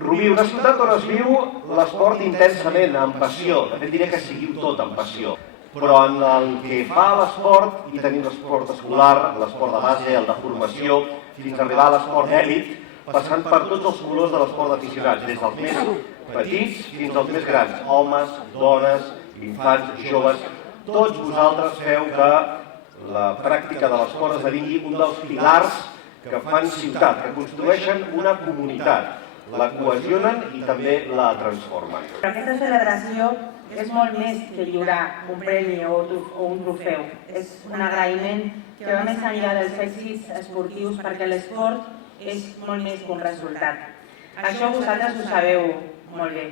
Rubí, una ciutat on es viu l'esport intensament, amb passió. De fet, diré que seguiu tot amb passió. Però en el que fa a l'esport, i tenim l'esport escolar, l'esport de base, el de formació, fins a arribar a l'esport d'èlit, passant per tots els colors de l'esport d'aficionats, des dels més petits fins als més grans, homes, dones, infants, joves. Tots vosaltres feu que la pràctica de l'esport esdevingui un dels pilars que fan ciutat, que construeixen una comunitat, la cohesionen i també la transformen. Aquesta celebració és molt més que lliurar un premi o un trofeu. És un agraïment que va més enllà dels èxits esportius, perquè l'esport és molt més que un resultat. Això vosaltres ho sabeu molt bé.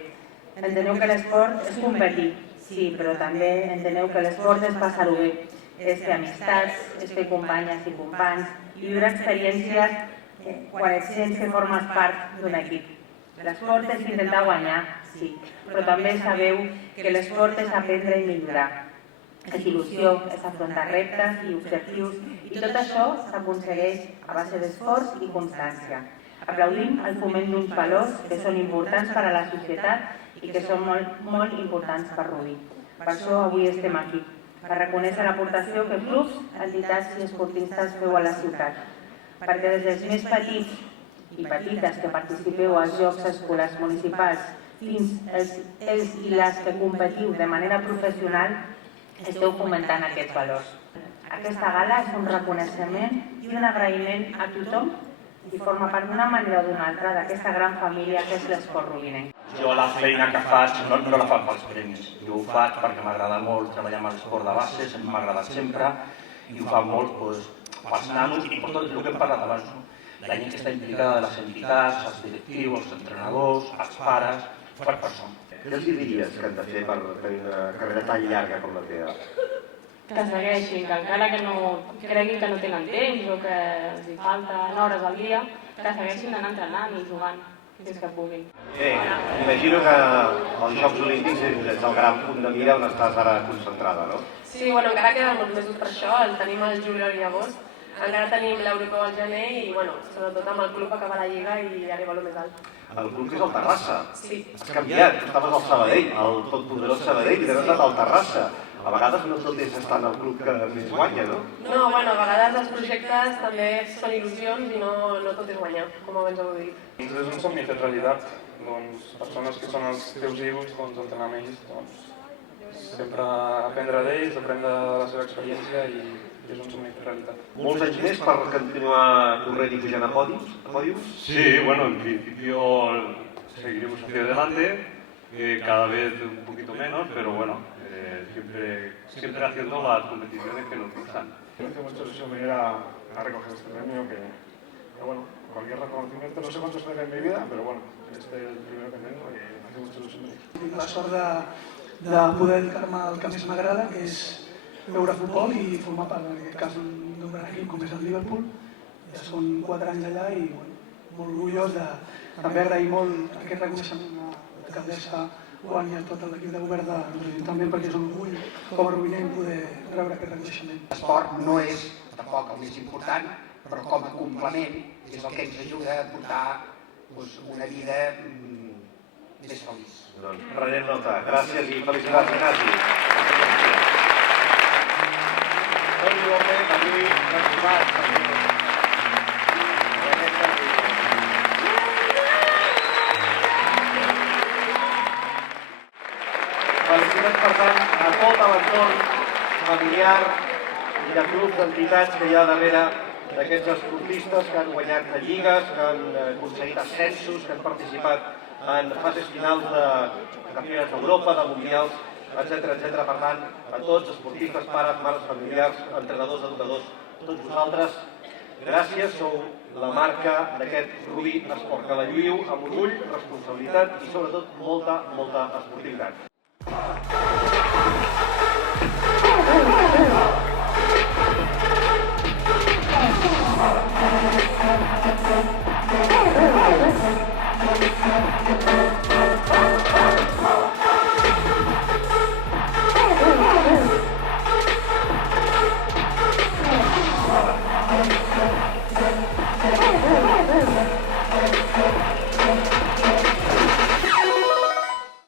Enteneu que l'esport és competir, sí, però també enteneu que l'esport és passar-ho bé. És fer amistats, és fer companyes i companys, i viure experiències quan et sents que formes part d'un equip. L'esport és intentar guanyar, sí, però també sabeu que l'esport és aprendre i millorar. És il·lusió, és afrontar reptes i objectius, i tot això s'aconsegueix a base d'esforç i constància. Aplaudim el foment d'uns valors que són importants per a la societat i que són molt importants per Rubí. Per això avui estem aquí, per reconèixer l'aportació que clubs, entitats i esportistes feu a la ciutat. Perquè des dels més petits i petites que participeu als Jocs Escolars Municipals fins els i les que competiu de manera professional, esteu fomentant aquests valors. Aquesta gala és un reconeixement i un agraïment a tothom i forma part d'una manera o d'una altra d'aquesta gran família que és l'esport rubinenc. Jo la feina que faig no la faig pels premis, jo ho faig perquè m'agrada molt treballar amb l'esport de base, m'ha agradat sempre, i ho fa molt pels nanos i per tot el que hem parlat abans. La gent que està implicada de les entitats, els directius, els entrenadors, els pares, per això. Què els diries que han de fer per tenir una carrera tan llarga com la teva? Que segueixin, que encara que no creguin que no tenen temps o que els hi falten hores al dia, que segueixin anant entrenant i jugant fins que puguin. Imagino que els Jocs Olímpics és el gran punt de mira on estàs ara concentrada, no? Sí, encara queden molts mesos per això, el tenim al juliol i agost. Encara tenim l'Europa al gener i, sobretot amb el club acabar la Lliga i arribar a lo més alt. El club és el Terrassa. Sí. Has canviat, tu estaves al Sabadell, el totpoderós Sabadell, i t'has estat al Terrassa. A vegades no tot és estar en el club que més guanya, no? No, a vegades els projectes també són il·lusions i no tot és guanyar, com abans heu dit. És un somni fet realitat. Persones que són els teus ídols, entrenar amb ells, sempre aprendre d'ells, aprendre de la seva experiència i és un somni fet realitat. Molts anys més per continuar corrent y pujant a podiums? Sí, en principio seguiremos hacia adelante, cada vez un poquito menos, pero siempre haciendo las competiciones que nos gustan. Hace mucho ilusión venir a recoger este premio, que cualquier reconocimiento, no sé cuántos tengo en mi vida, pero este es el primero que tengo y me hace mucha ilusión venir. Tinc la sort de poder dedicar-me al que més m'agrada, que és veure futbol i formar part, en aquest cas, d'un gran equip com és el Liverpool. Ja són 4 anys allà i molt orgullós de també agrair molt aquest reconeixement a l'alcaldessa Juan i a tot l'equip de govern de l'Ajuntament, perquè és un orgull com a rubinenc poder rebre aquest reconeixement. L'esport no és tampoc el més important, però com a complement és el que ens ajuda a portar una vida més feliç. Doncs prenem nota. Gràcies i felicitats, Ignasi. Toni López, avui recordat. Felicitats, per tant, a tot l'entorn familiar i de clubs d'entitats que hi ha darrere d'aquests esportistes que han guanyat lligues, que han aconseguit ascensos, que han participat en fases finals de campionats d'Europa, de mundials, etc. Per tant, a tots, esportistes, pares, mares, familiars, entrenadors, educadors, tots vosaltres, gràcies, sou la marca d'aquest Rubí Esport, que la lluïu amb orgull, responsabilitat i sobretot molta esportivitat.